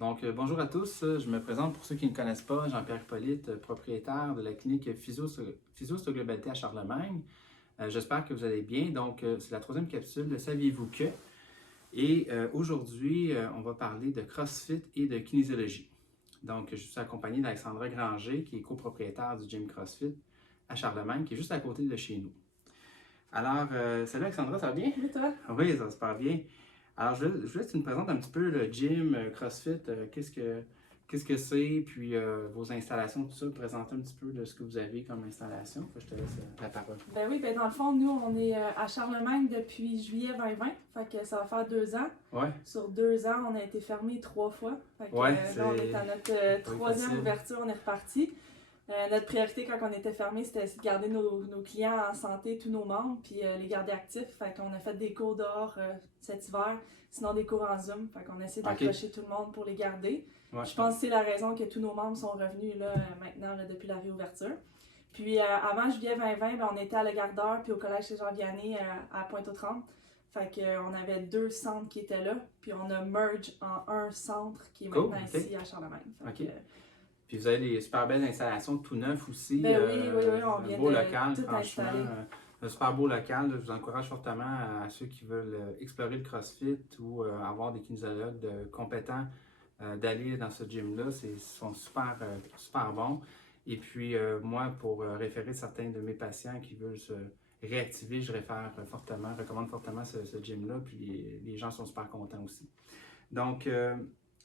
Bonjour à tous. Je me présente pour ceux qui ne me connaissent pas, Jean-Pierre Hippolyte, propriétaire de la clinique Physio-Globalité à Charlemagne. J'espère que vous allez bien. C'est la troisième capsule de Saviez-vous que? Aujourd'hui, on va parler de CrossFit et de kinésiologie. Je suis accompagné d'Alexandra Granger, qui est copropriétaire du gym CrossFit à Charlemagne, qui est juste à côté de chez nous. Salut Alexandra, ça va bien? Oui, toi? Oui, ça va super bien. Je voulais que tu me présentes un petit peu le gym, CrossFit, qu'est-ce que c'est, puis vos installations, tout ça, présenter un petit peu de ce que vous avez comme installation. Je te laisse la parole. Dans le fond, nous, on est à Charlemagne depuis juillet 2020, fait que ça va faire 2 ans. Ouais. Sur 2 ans, on a été fermé 3 fois. Fait que, là, on est à notre troisième ouverture, on est reparti. Notre priorité quand on était fermé, c'était de garder nos clients en santé, tous nos membres, puis les garder actifs. Fait qu'on a fait des cours dehors cet hiver, sinon des cours en Zoom. Fait qu'on essaie d'accrocher tout le monde pour les garder. Ouais. Je pense que c'est la raison que tous nos membres sont revenus là, maintenant là, depuis la réouverture. Puis avant juillet 2020, on était à La Gardeur puis au Collège Saint-Jean-Vianney à Pointe-aux-Trembles. Fait qu'on avait 2 centres qui étaient là, puis on a merge en un centre qui est maintenant ici à Charlemagne. Puis vous avez des super belles installations tout neufs aussi. Oui, on vient un beau de local, tout franchement. Un super beau local. Je vous encourage fortement à ceux qui veulent explorer le CrossFit ou avoir des kinésiologues compétents d'aller dans ce gym-là. Ils sont super bons. Et puis moi, pour référer certains de mes patients qui veulent se réactiver, je recommande fortement ce gym-là. Puis les gens sont super contents aussi.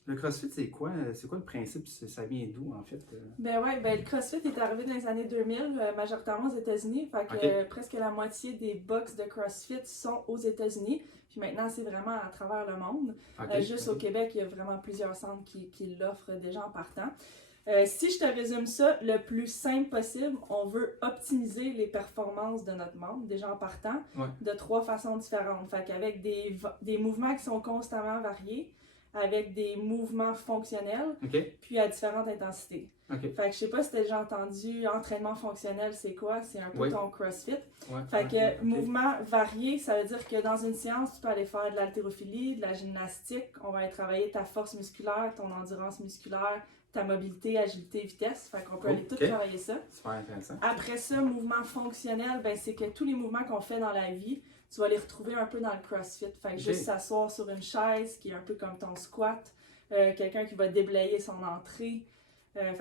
Le CrossFit, c'est quoi? C'est quoi le principe? Ça vient d'où, en fait? Le CrossFit est arrivé dans les années 2000, majoritairement aux États-Unis. Fait que presque la moitié des box de CrossFit sont aux États-Unis. Puis maintenant, c'est vraiment à travers le monde. Juste au Québec, il y a vraiment plusieurs centres qui l'offrent déjà en partant. Si je te résume ça, le plus simple possible, on veut optimiser les performances de notre membre, déjà en partant, de 3 façons différentes. Fait qu'avec des mouvements qui sont constamment variés, avec des mouvements fonctionnels, puis à différentes intensités. Fait que je sais pas si tu as déjà entendu entraînement fonctionnel, c'est quoi? C'est un peu ton CrossFit. Fait que mouvement varié, ça veut dire que dans une séance, tu peux aller faire de l'haltérophilie, de la gymnastique, on va aller travailler ta force musculaire, ton endurance musculaire, ta mobilité, agilité, vitesse. Fait qu'on peut aller tout travailler ça. Super intéressant. Après ça, mouvement fonctionnel, c'est que tous les mouvements qu'on fait dans la vie, tu vas les retrouver un peu dans le CrossFit. Fait que juste s'asseoir sur une chaise, qui est un peu comme ton squat, quelqu'un qui va déblayer son entrée.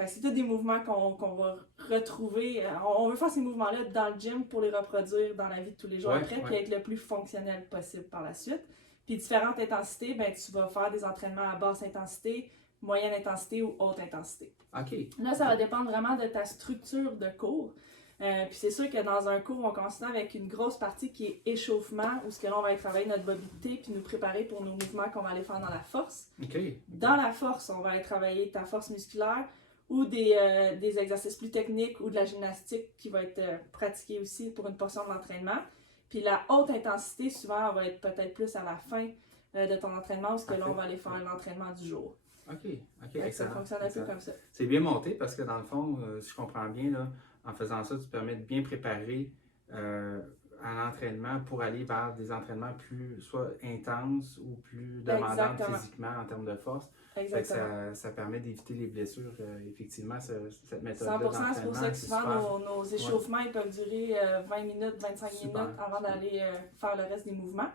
C'est tous des mouvements qu'on va retrouver. On veut faire ces mouvements-là dans le gym pour les reproduire dans la vie de tous les jours après, puis être le plus fonctionnel possible par la suite. Puis différentes intensités, tu vas faire des entraînements à basse intensité, moyenne intensité ou haute intensité. Là, ça va dépendre vraiment de ta structure de cours. Puis c'est sûr que dans un cours, on continue avec une grosse partie qui est échauffement, où là, on va aller travailler notre mobilité puis nous préparer pour nos mouvements qu'on va aller faire dans la force. Dans la force, on va aller travailler ta force musculaire ou des exercices plus techniques ou de la gymnastique qui va être pratiquée aussi pour une portion de l'entraînement. Puis la haute intensité, souvent, elle va être peut-être plus à la fin de ton entraînement, parce que là, on va aller faire l'entraînement du jour. Ça fonctionne un peu comme ça. C'est bien monté parce que dans le fond, si je comprends bien, là, en faisant ça, tu permets de bien préparer à l'entraînement pour aller vers des entraînements plus soit intenses ou plus demandants physiquement en termes de force. Ça permet d'éviter les blessures, effectivement, cette méthode-là. 100%, c'est pour ça que souvent nos échauffements ils peuvent durer 20 minutes, 25 minutes avant d'aller faire le reste des mouvements.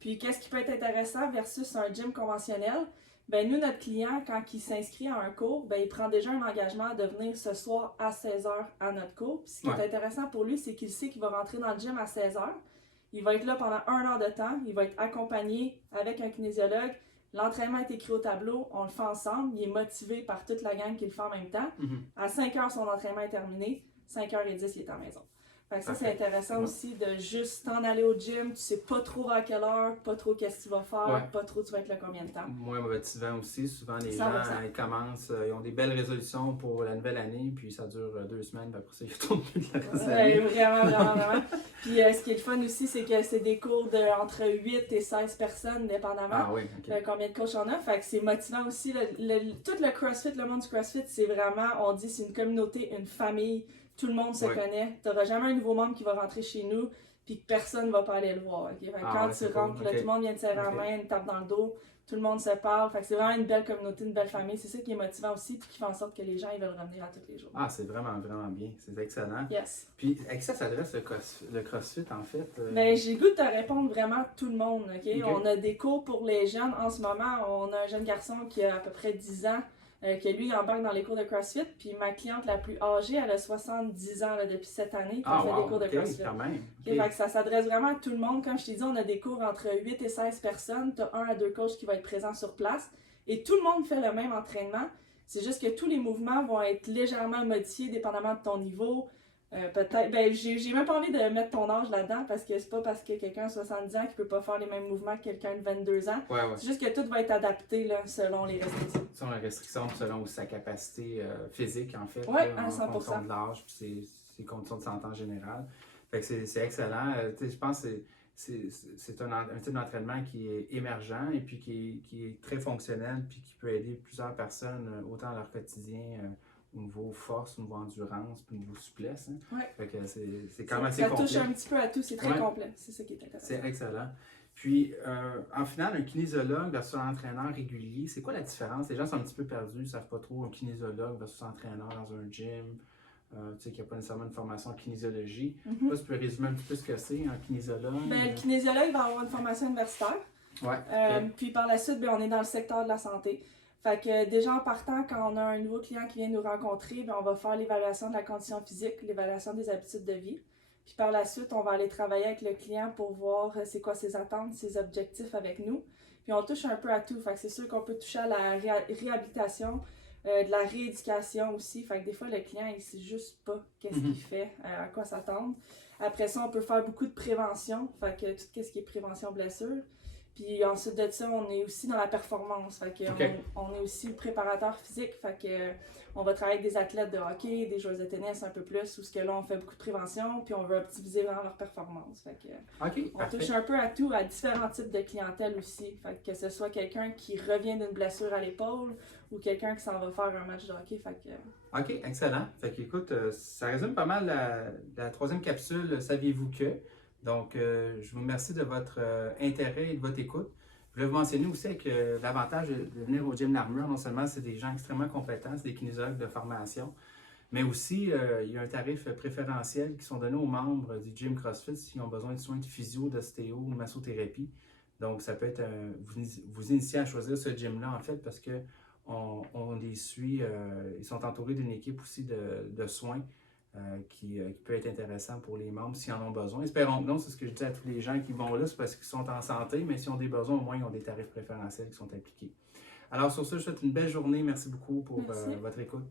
Puis qu'est-ce qui peut être intéressant versus un gym conventionnel? Nous, notre client, quand il s'inscrit à un cours, il prend déjà un engagement de venir ce soir à 16h à notre cours. Puis ce qui est intéressant pour lui, c'est qu'il sait qu'il va rentrer dans le gym à 16h. Il va être là pendant 1 heure de temps. Il va être accompagné avec un kinésiologue. L'entraînement est écrit au tableau. On le fait ensemble. Il est motivé par toute la gang qui le fait en même temps. À 5h, son entraînement est terminé. 5h10, il est à la maison. Fait que ça, c'est intéressant aussi de juste t'en aller au gym, tu sais pas trop à quelle heure, pas trop qu'est-ce que tu vas faire, pas trop tu vas être là combien de temps. Moi, motivant aussi, souvent les gens, ils commencent, ils ont des belles résolutions pour la nouvelle année, puis ça dure 2 semaines, puis après ça, ils retournent plus de la reste de l'année. Vraiment. Puis ce qui est le fun aussi, c'est que c'est des cours entre 8 et 16 personnes, dépendamment combien de coachs on a. Fait que c'est motivant aussi. Tout le CrossFit, le monde du CrossFit, c'est vraiment, on dit, c'est une communauté, une famille. Tout le monde se connaît. Tu n'auras jamais un nouveau membre qui va rentrer chez nous puis que personne ne va pas aller le voir. Quand tu rentres, tout le monde vient te serrer la main, une tape dans le dos. tout le monde se parle. Fait que c'est vraiment une belle communauté, une belle famille. C'est ça qui est motivant aussi, puis qui fait en sorte que les gens ils veulent revenir à tous les jours. Ah, c'est vraiment, vraiment bien. C'est excellent. Yes. Puis, à qui ça s'adresse le CrossFit, en fait? Ben, j'ai le goût de te répondre vraiment tout le monde, OK? Ok. On a des cours pour les jeunes. En ce moment, on a un jeune garçon qui a à peu près 10 ans, que lui, il embarque dans les cours de CrossFit. Puis ma cliente la plus âgée, elle a 70 ans là, depuis cette année, Ah, fait wow, des cours de ok, CrossFit. quand même. Ok, fait que ça s'adresse vraiment à tout le monde. Comme je t'ai dit, on a des cours entre 8 et 16 personnes. Tu as 1 à 2 coachs qui vont être présents sur place. Et tout le monde fait le même entraînement. C'est juste que tous les mouvements vont être légèrement modifiés dépendamment de ton niveau. Peut-être, ben, j'ai même pas envie de mettre ton âge là-dedans parce que c'est pas parce que quelqu'un a 70 ans qui peut pas faire les mêmes mouvements que quelqu'un de 22 ans. Ouais, ouais. C'est juste que tout va être adapté là, selon les restrictions. Selon les restrictions, selon aussi sa capacité physique, en fait. Ouais, là, à en 100%. fonction de l'âge, puis ses conditions de santé en général. Fait que c'est excellent. Tu sais, je pense que c'est un type d'entraînement qui est émergent et puis qui est très fonctionnel puis qui peut aider plusieurs personnes, autant dans leur quotidien, au niveau force, au niveau endurance, puis au niveau souplesse. Hein. Ouais. Fait que c'est quand même assez Ça complet. touche un petit peu à tout, c'est très Ouais. complet. C'est ça qui est intéressant. C'est excellent. Puis, en finale, un kinésiologue versus un entraîneur régulier, c'est quoi la différence? Les gens sont un petit peu perdus, ils ne savent pas trop un kinésiologue versus un entraîneur dans un gym, tu sais, qui n'a pas nécessairement une formation en kinésiologie. Je sais pas si tu peux résumer un petit peu ce que c'est, un kinésiologue? Ben, le kinésiologue va avoir une formation universitaire. Ouais. Puis par la suite, ben, on est dans le secteur de la santé. Fait que déjà en partant, quand on a un nouveau client qui vient nous rencontrer, ben, on va faire l'évaluation de la condition physique, l'évaluation des habitudes de vie. Puis par la suite, on va aller travailler avec le client pour voir c'est quoi ses attentes, ses objectifs avec nous. Puis on touche un peu à tout. Fait que c'est sûr qu'on peut toucher à la réhabilitation, de la rééducation aussi. Fait que des fois, le client, il sait juste pas qu'est-ce qu'il fait, à quoi s'attendre. Après ça, on peut faire beaucoup de prévention. Fait que tout ce qui est prévention blessure. Puis ensuite de ça, on est aussi dans la performance. Fait que Ok. on est aussi préparateur physique. Fait que on va travailler avec des athlètes de hockey, des joueurs de tennis un peu plus, où ce que là, on fait beaucoup de prévention, puis on veut optimiser vraiment leur performance. Fait que OK, on parfait. touche un peu à tout, à différents types de clientèle aussi. Fait que ce soit quelqu'un qui revient d'une blessure à l'épaule ou quelqu'un qui s'en va faire un match de hockey. Fait que OK, excellent. Fait que, écoute, ça résume pas mal la troisième capsule, Saviez-vous que? Donc, je vous remercie de votre intérêt et de votre écoute. Je voulais vous mentionner aussi que l'avantage de venir au Gym L'Armure, non seulement c'est des gens extrêmement compétents, c'est des kinésiologues de formation, mais aussi il y a un tarif préférentiel qui sont donnés aux membres du Gym CrossFit s'ils ont besoin de soins de physio, d'ostéo ou de massothérapie. Donc, ça peut être vous initier à choisir ce gym-là, en fait, parce que on les suit, ils sont entourés d'une équipe aussi de soins qui peut être intéressant pour les membres s'ils en ont besoin. Espérons que non, c'est ce que je dis à tous les gens qui vont là, c'est parce qu'ils sont en santé, mais s'ils ont des besoins, au moins ils ont des tarifs préférentiels qui sont appliqués. Alors sur ce, je vous souhaite une belle journée. Merci beaucoup pour Merci. votre écoute.